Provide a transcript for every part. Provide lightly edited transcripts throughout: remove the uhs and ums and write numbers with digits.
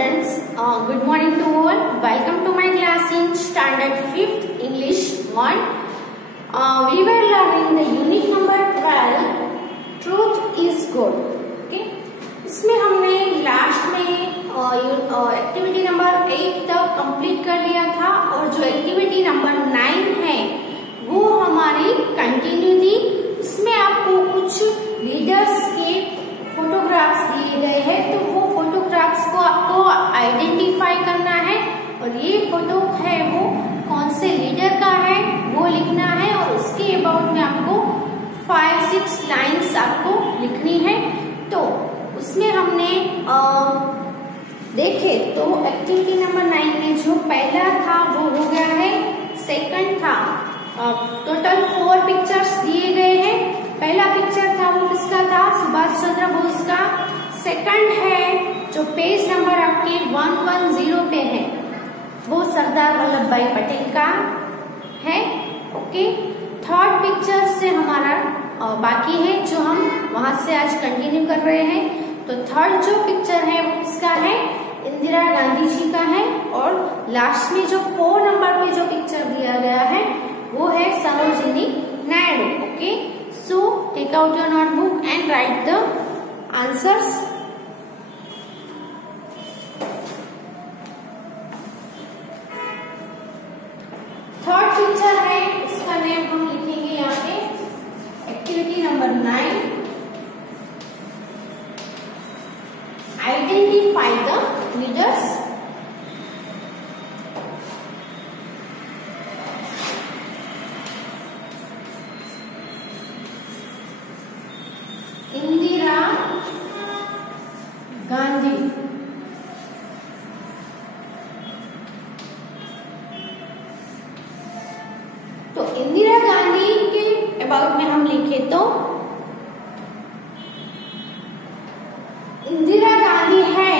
students, good morning to all. Welcome to my class in standard 5th English 1. We were learning the unit number 12, truth is good. Okay, इसमें हमने last में activity number 8 तक complete कर लिया था और जो एक्टिविटी नंबर 9 है वो हमारी कंटिन्यू थी। इसमें आपको कुछ लीडर्स के फोटोग्राफ्स दिए गए हैं, तो वो फोटोग्राफ्स को आपको आइडेंटिफाई करना है और ये फोटो है वो कौन से लीडर का है वो लिखना है और उसके अबाउट में आपको 5-6 लाइंस आपको लिखनी है। तो उसमें हमने देखे तो एक्टिविटी नंबर 9 में जो पहला था वो हो गया है, सेकंड था, टोटल 4 पिक्चर्स दिए गए हैं। पहला पिक्चर था वो किसका था, सुभाष चंद्र बोस का। सेकंड है जो पेज नंबर आपके 110 पे है वो सरदार वल्लभ भाई पटेल का है। ओके, थर्ड पिक्चर से हमारा बाकी है जो हम वहां से आज कंटिन्यू कर रहे हैं। तो थर्ड जो पिक्चर है वो किसका है, इंदिरा गांधी जी का है। और लास्ट में जो 4 नंबर पे जो पिक्चर दिया गया है वो है Sarojini Naidu. Okay, so take out your notebook and write the answers. Third picture है, इसका नेम हम लिखेंगे यहाँ पे activity number 9, identify the leaders. Indira Gandhi, तो इंदिरा गांधी के अबाउट में हम लिखे तो इंदिरा गांधी है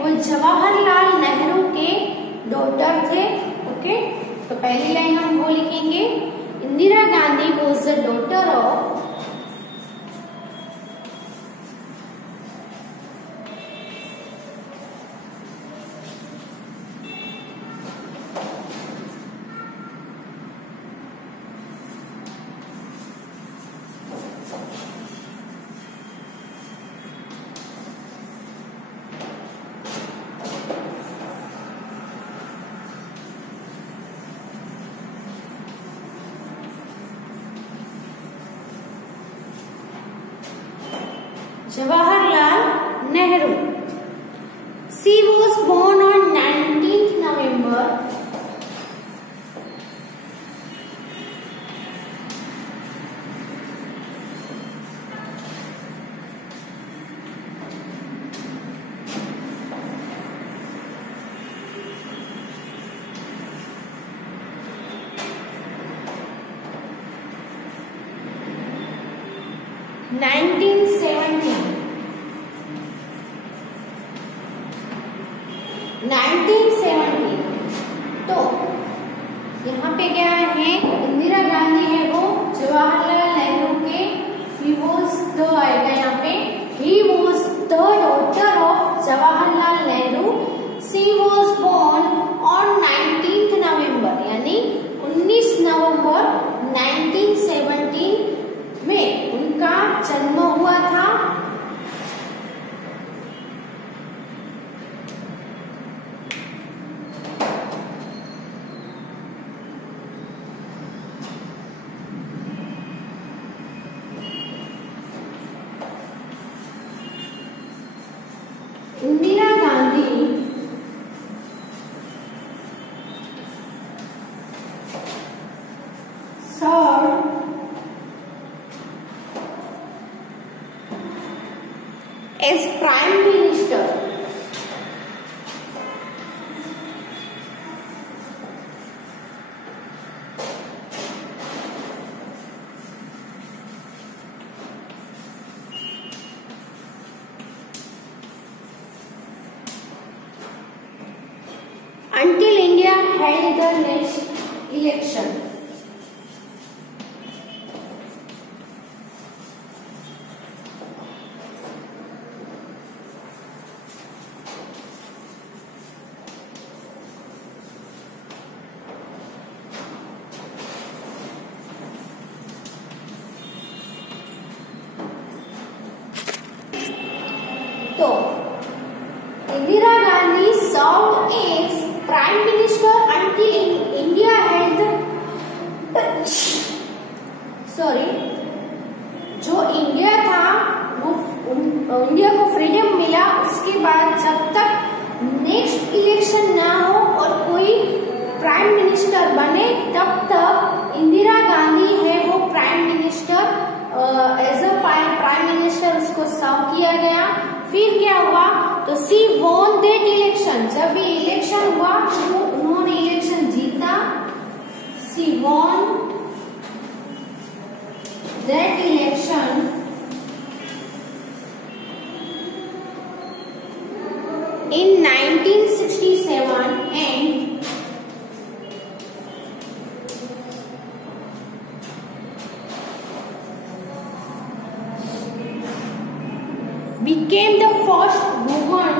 वो जवाहरलाल नेहरू के डॉटर थे। ओके, तो पहली लाइन हम वो लिखेंगे, Indira Gandhi was the daughter of Jawaharlal Nehru. She was born on 19th November 1970। तो यहाँ पे क्या है, इंदिरा गांधी है वो जवाहरलाल नेहरू के ही वॉज द आएगा यहाँ पे, he was the daughter of Jawaharlal Nehru. She was born on 19th November, यानी 19 नवंबर 1917 में उनका जन्म हुआ था। Indira Gandhi served as Prime Minister until India held the next election. Indira Gandhi served as Prime Minister until India held जो इंडिया था वो इंडिया को फ्रीडम मिला, उसके बाद जब तक नेक्स्ट इलेक्शन ना हो और कोई प्राइम मिनिस्टर बने तब तक इंदिरा गांधी है वो prime minister as a prime minister उसको सर्व किया गया। फिर क्या हुआ तो सी वॉन दैट इलेक्शन, जब ये इलेक्शन हुआ तो उन्होंने इलेक्शन जीता, she won that election in 1967 and became the first woman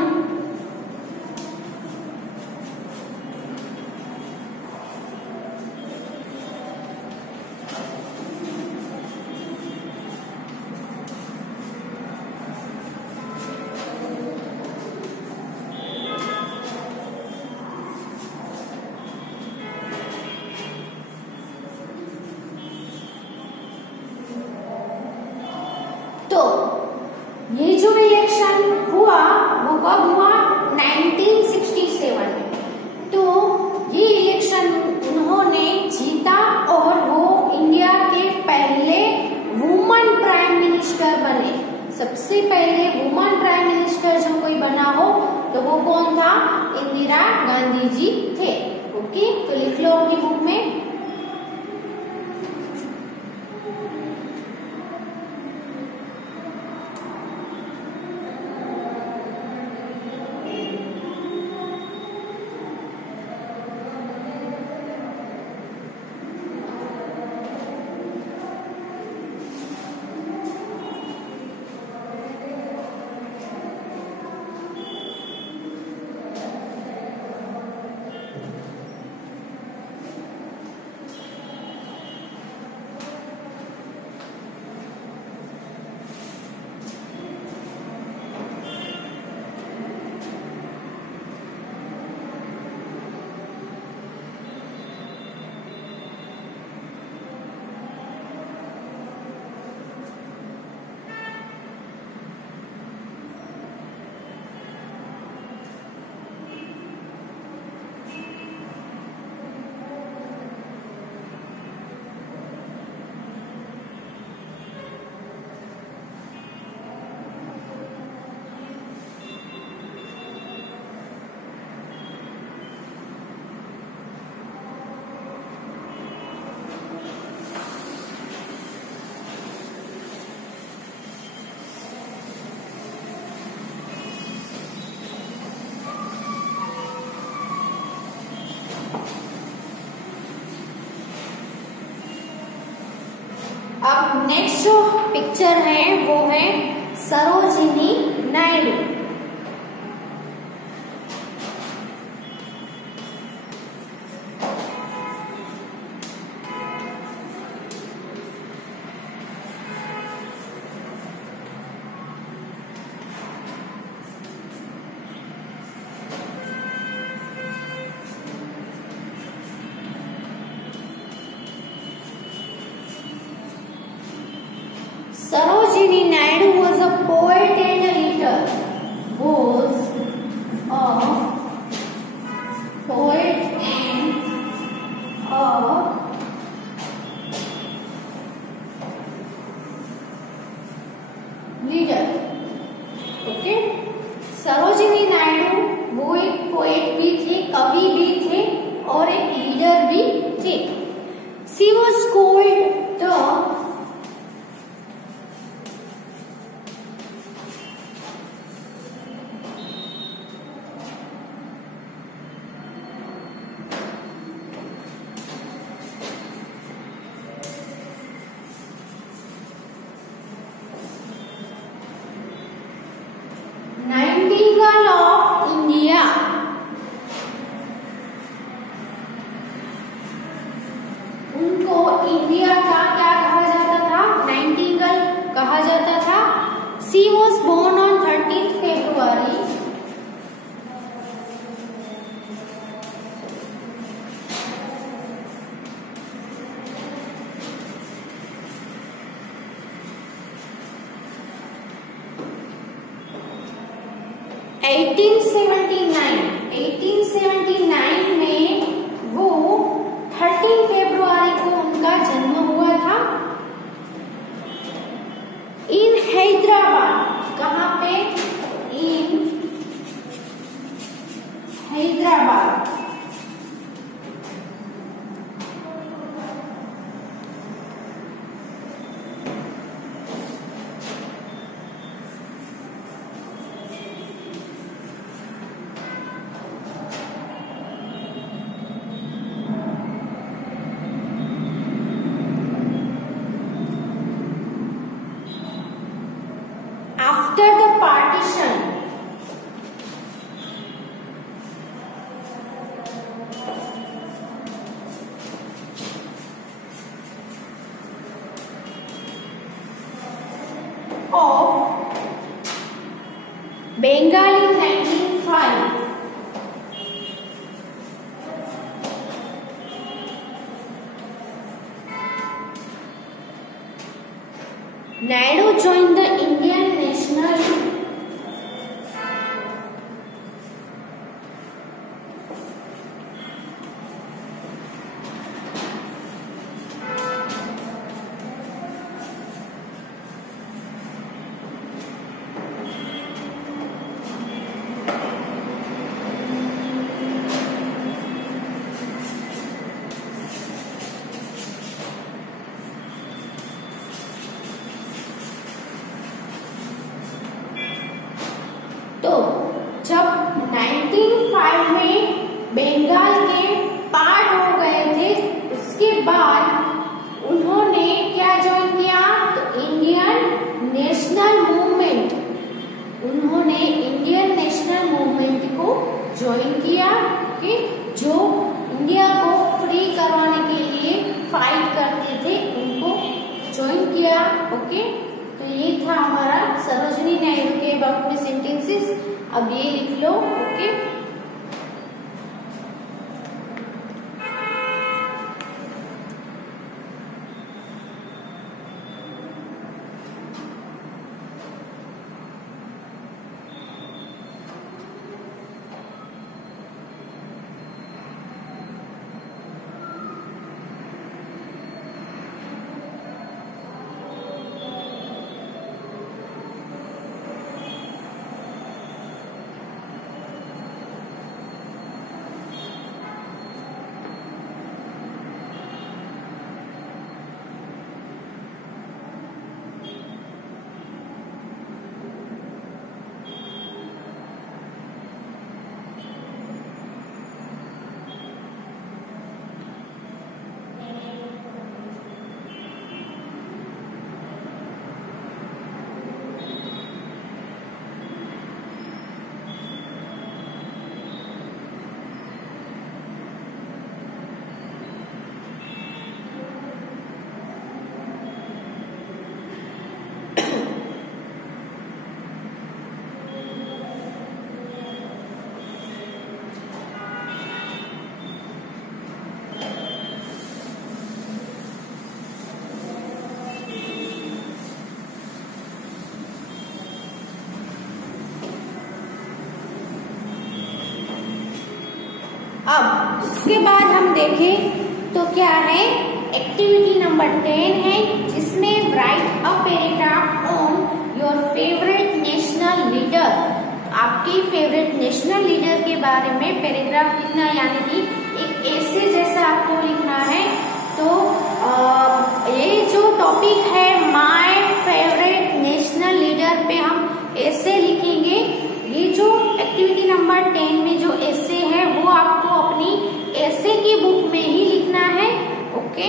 तो ये जो इलेक्शन हुआ वो कब हुआ 1967 में। तो ये इलेक्शन उन्होंने जीता और वो इंडिया के पहले वुमन प्राइम मिनिस्टर बने। सबसे पहले वुमन प्राइम मिनिस्टर जो कोई बना हो तो वो कौन था, इंदिरा गांधी जी थे। ओके, तो लिख लो अपनी बुक में। अब नेक्स्ट जो पिक्चर है वो है Sarojini Naidu. Sarojini Naidu was a poet and a leader. Was a poet and a leader. Okay? Sarojini Naidu वो एक पोएट भी थे, कवि भी थे और एक लीडर भी थे। She was called the Hyderabad. After the partition, of Bengal in 1905, Naidu joined the Indian National तो जब 1905 में बंगाल के पार्ट हो गए थे, उसके बाद उन्होंने क्या ज्वाइन किया? तो इंडियन नेशनल मूवमेंट, उन्होंने इंडियन नेशनल मूवमेंट को ज्वाइन किया कि जो इंडिया को फ्री करवाने के लिए फाइट करते थे, उनको ज्वाइन किया। ओके, तो ये था हमारा सरोजिनी नायडू के बारे में सेंटेंसेस। अब ये लिख लो। ओके, अब उसके बाद हम देखें तो क्या है, एक्टिविटी नंबर 10 है, जिसमें right a paragraph on your favourite national leader. आपके फेवरेट नेशनल लीडर के बारे में पैराग्राफ लिखना, यानी कि एक ऐसे जैसा आपको लिखना है। तो ये जो टॉपिक है माय फेवरेट नेशनल लीडर पे हम ऐसे लिखेंगे। ये जो एक्टिविटी नंबर 10 में जो ऐसे है वो आपको अपनी ऐसे की बुक में ही लिखना है। Okay,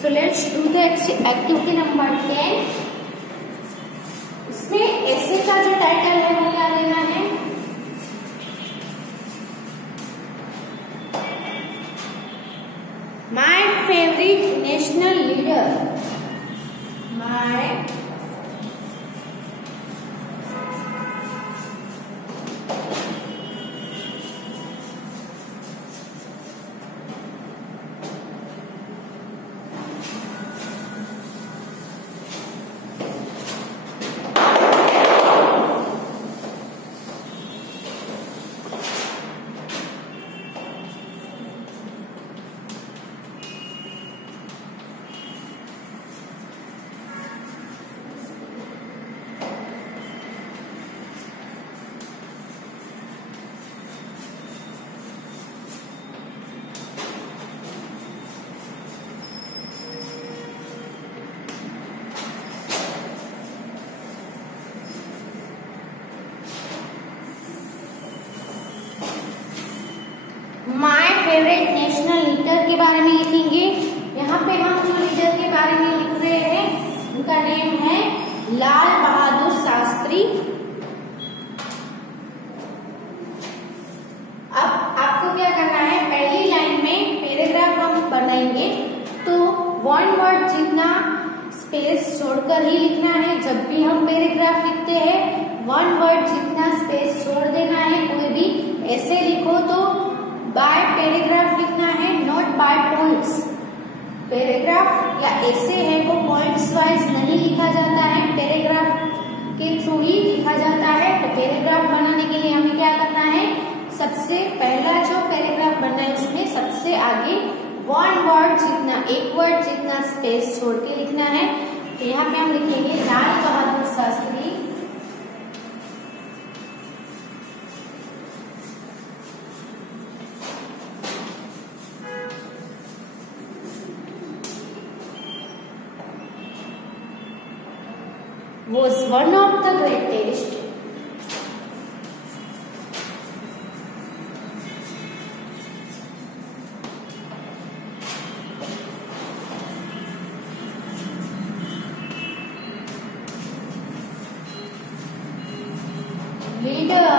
so let's do the activity number 10। इसमें ऐसे का जो टाइटल है वो क्या लेना है, my favourite national leader. My favourite national leader के बारे में लिखेंगे। यहाँ पे हम जो लीडर के बारे में लिख रहे हैं उनका नेम है लाल बहादुर शास्त्री। अब आपको क्या करना है, पहली लाइन में पैराग्राफ हम बनाएंगे तो वन वर्ड जितना स्पेस छोड़कर ही लिखना है। जब भी हम पैराग्राफ लिखते हैं वन वर्ड जितना स्पेस छोड़ देना है। कोई भी ऐसे लिखो तो बाय पैराग्राफ लिखना है, नॉट बाय पॉइंट्स। पैराग्राफ या ऐसे है वो पॉइंट्स वाइज नहीं लिखा जाता है, पैराग्राफ के थ्रू ही लिखा जाता है। तो पैराग्राफ बनाने के लिए हमें क्या करना है, सबसे पहला जो पैराग्राफ बनना है उसमें सबसे आगे वन वर्ड जितना, एक वर्ड जितना स्पेस छोड़ के लिखना है। तो यहाँ पे हम लिखेंगे लाल Bahadur Shastri was one of the greatest leader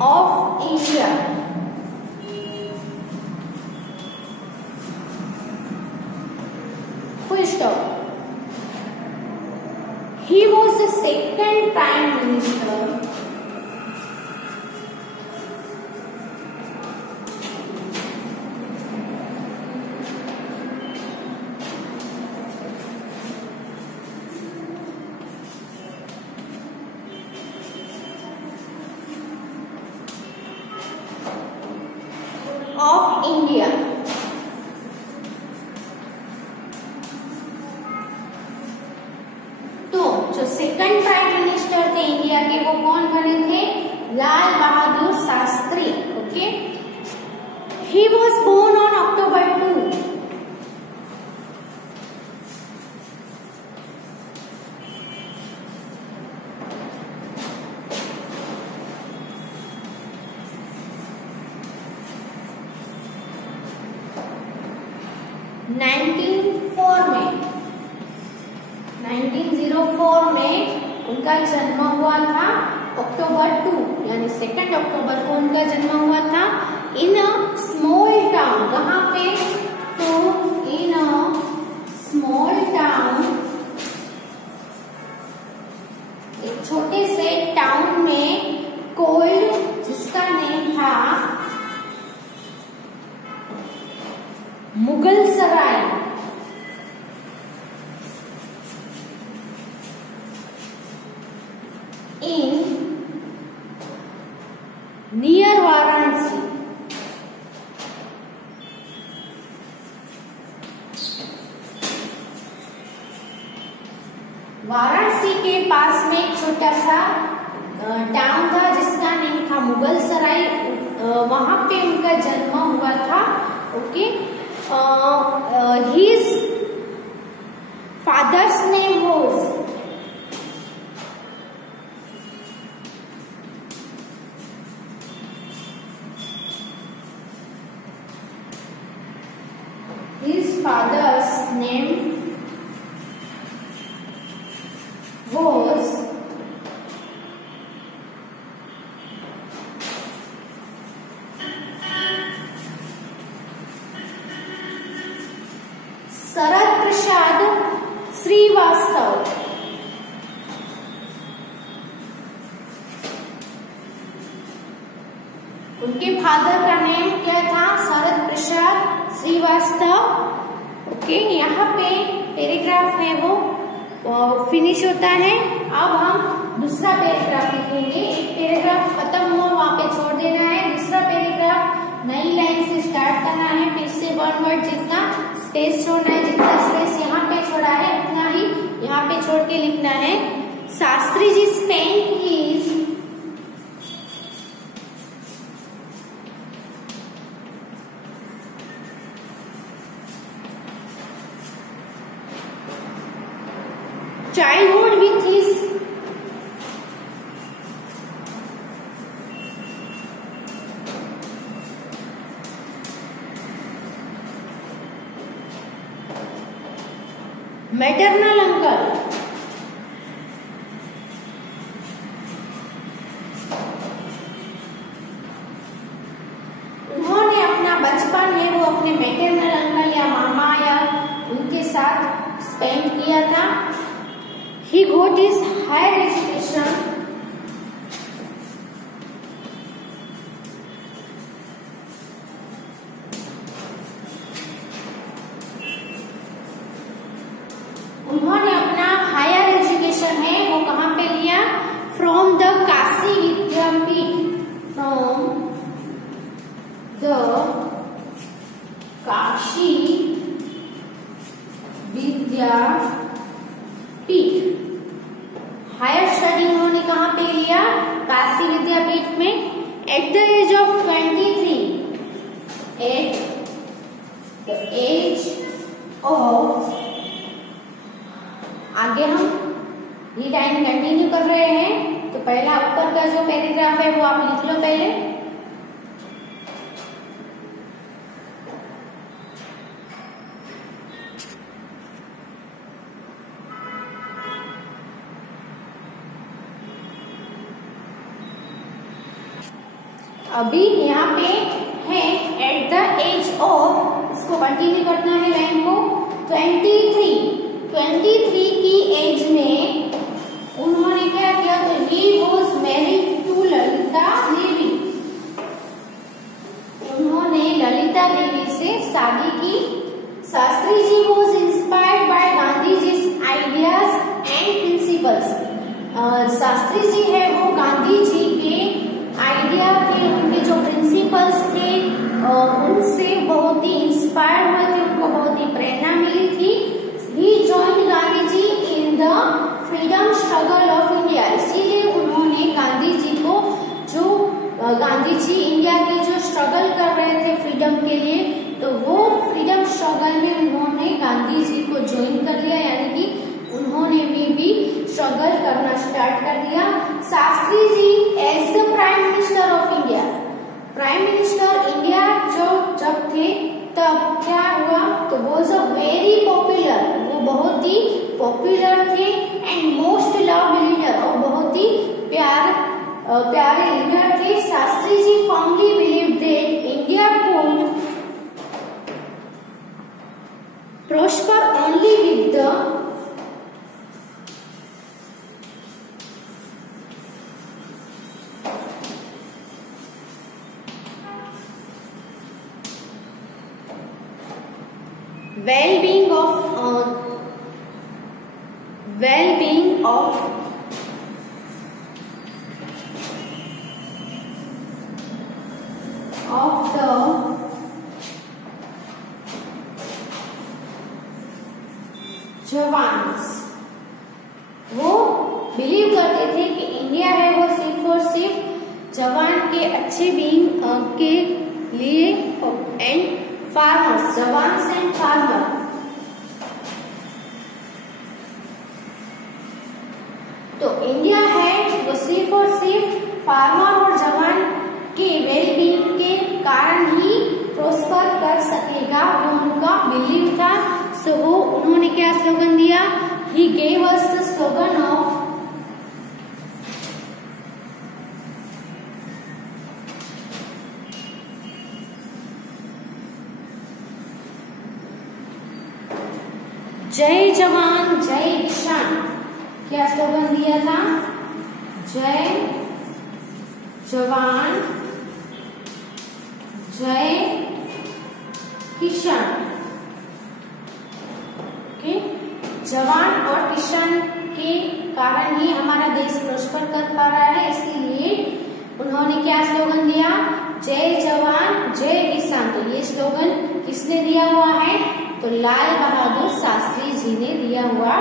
of India. Full stop. He was the second Prime Minister of India. जो सेकंड प्राइम मिनिस्टर थे इंडिया के वो कौन बने थे, Lal Bahadur Shastri. Okay, he was born on October 2. में 1904 में उनका जन्म हुआ था। October 2 यानी 2 अक्टूबर को उनका जन्म हुआ था। इन अ स्मॉल टाउन, कहाँ पे, तो इन अ स्मॉल टाउन, एक छोटे से टाउन में, कोल्ड जिसका नेम था मुगल सराय, इन नियर वाराणसी। वाराणसी के पास में एक छोटा सा टाउन था जिसका नेम था मुगल सराय, वहां पे उनका जन्म हुआ था। Okay, his father's name was Sharad Prasad Srivastava. उनके फादर का नेम क्या था, शरद प्रसाद श्रीवास्तव। ओके, यहाँ पे पैराग्राफ है वो फिनिश होता है। अब हम दूसरा पैराग्राफ लिखेंगे। एक पैराग्राफ खत्म हुआ वहां पे छोड़ देना है, दूसरा पैराग्राफ नई लाइन से स्टार्ट करना है। फिर से वन वर्ड जितना स्पेस छोड़ना है, जितना स्पेस यहाँ पे छोड़ा है उतना ही यहाँ पे छोड़ के लिखना है। Shastri ji spent his childhood with his maternal uncle, उन्होंने अपना बचपन है वो अपने मैटरनल अंकल या मामा या उनके साथ स्पेंड किया था। He got his higher education उन्होंने अपना हायर एजुकेशन है वो कहाँ पे लिया? From the Kashi Vidyapith, from the Kashi Vidyapith. Higher study उन्होंने कहाँ पे लिया? काशी विद्यापीठ में। At the age of 23, at the age of, आगे हम ये लाइन कंटिन्यू कर रहे हैं, तो पहला ऊपर का जो पैराग्राफ है वो आप लिख लो पहले। अभी यहाँ पे है एट द एज ऑफ, इसको कंटिन्यू करना है लाइन को। 23 की एज में उन्होंने क्या किया? तो he was married to Lalita Devi, उन्होंने ललिता देवी से शादी की। Shastri ji was inspired by Gandhi ji ideas and principles, Shastri ji है वो गांधी जी के आइडिया थे, उनके जो प्रिंसिपल्स थे उनसे बहुत ही इंस्पायर हुए थे, उनको बहुत ही प्रेरणा मिली थी। He joined Gandhi ji in the freedom struggle of India, इसीलिए उन्होंने गांधी जी को, जो गांधी जी इंडिया के जो स्ट्रगल कर रहे थे फ्रीडम के लिए, तो वो फ्रीडम स्ट्रगल में उन्होंने गांधी जी को ज्वाइन कर लिया, यानी कि उन्होंने भी स्ट्रगल करना स्टार्ट कर दिया। Shastri ji as the prime minister of India, prime minister India जो जब थे तब क्या हुआ? तो वॉज अ वेरी पॉपुलर, वो बहुत ही पॉपुलर थे, एंड मोस्ट लव्ड लीडर, और बहुत ही प्यारे लीडर थे। Shastri ji firmly believe that India could prosper only with the well-being of the jawans, वो बिलीव करते थे कि इंडिया है वो सिर्फ और सिर्फ जवान के अच्छे बीइंग के लिए, and farmers, jawans and farmer, तो इंडिया है वो सिर्फ और सिर्फ फार्मर और जवान के वेलबींग के कारण ही प्रोस्पर कर सकेगा, वो उनका बिलीव था। सो वो उन्होंने क्या स्लोगन दिया? He gave us the slogan of जय जवान जय किसान। क्या स्लोगन दिया था? जय जवान जय किसान। ओके, जवान और किसान के कारण ही हमारा देश प्रॉस्पर कर पा रहा है, इसीलिए उन्होंने क्या स्लोगन दिया? जय जवान जय किसान। तो ये स्लोगन किसने दिया हुआ है? तो लाल बहादुर शास्त्री जी ने दिया हुआ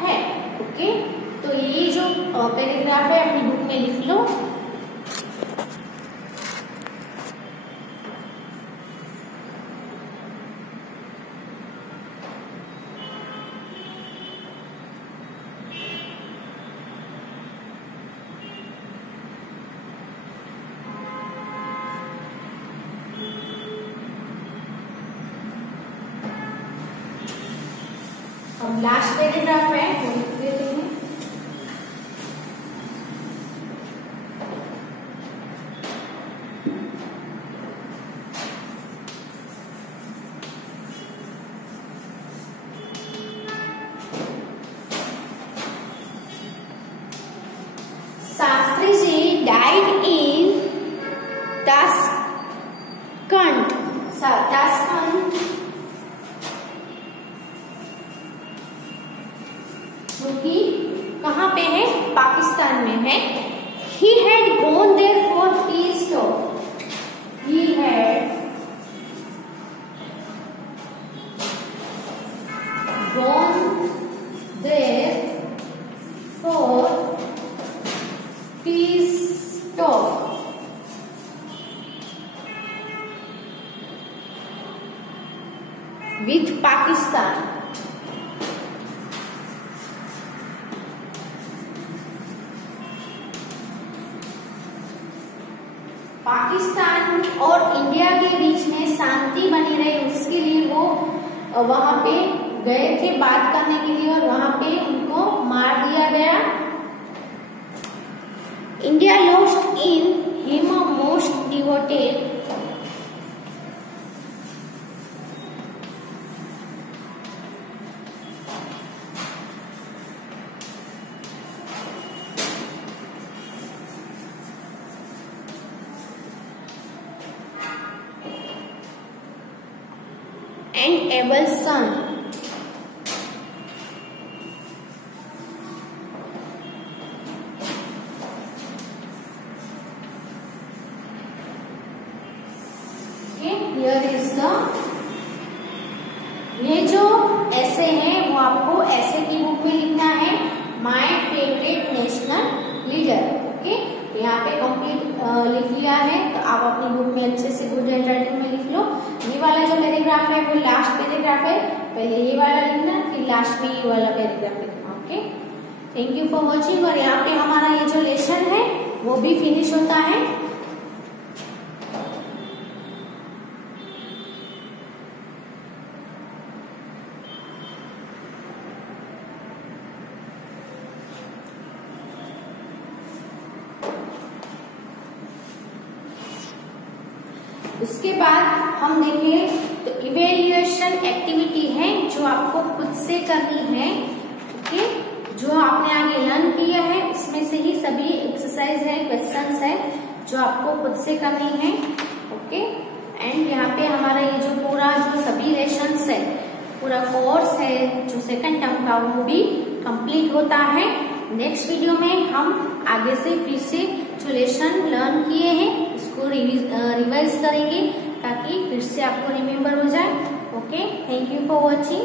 है। ओके, तो ये जो पैराग्राफ है अपनी बुक में लिख लो। लास्ट पैराग्राफ है वो लिख देते हैं। Shastri ji died in Tashkent, जो कि कहाँ पे है? पाकिस्तान में है। He had gone there for peace talk. He had gone there for peace talk. With Pakistan. Pakistan और इंडिया के बीच में शांति बनी रहे उसके लिए वो वहां पे गए थे बात करने के लिए और वहां पे उनको मार दिया गया। India lost in him a most devoted and able son. Here is the, ये जो ऐसे है वो आपको ऐसे की बुक में लिखना है, my favourite national leader. Okay, यहाँ पे कंप्लीट लिख लिया है तो आप अपनी बुक में अच्छे से गुड हैंडराइटिंग में लिख लो। ये वाला जो पैराग्राफ है वो लास्ट पैराग्राफ है, पहले ये वाला लिखना फिर लास्ट में ये वाला पैराग्राफ लिखना। Okay, thank you for watching. और यहाँ पे हमारा ये जो लेसन है वो भी फिनिश होता है। उसके बाद हम देखें तो इवेल्युएशन एक्टिविटी है जो आपको खुद से करनी है। ओके, जो आपने आगे लर्न किया है इसमें से ही सभी एक्सरसाइज है, क्वेश्चंस है जो आपको खुद से करनी है। ओके, एंड यहाँ पे हमारा ये जो पूरा जो सभी लेसन्स है, पूरा कोर्स है जो सेकंड टर्म का वो भी कंप्लीट होता है। नेक्स्ट वीडियो में हम आगे से फिर से जो लेसन लर्न किए हैं उसको रिवाइज करेंगे ताकि फिर से आपको रिमेम्बर हो जाए। Okay, thank you for watching.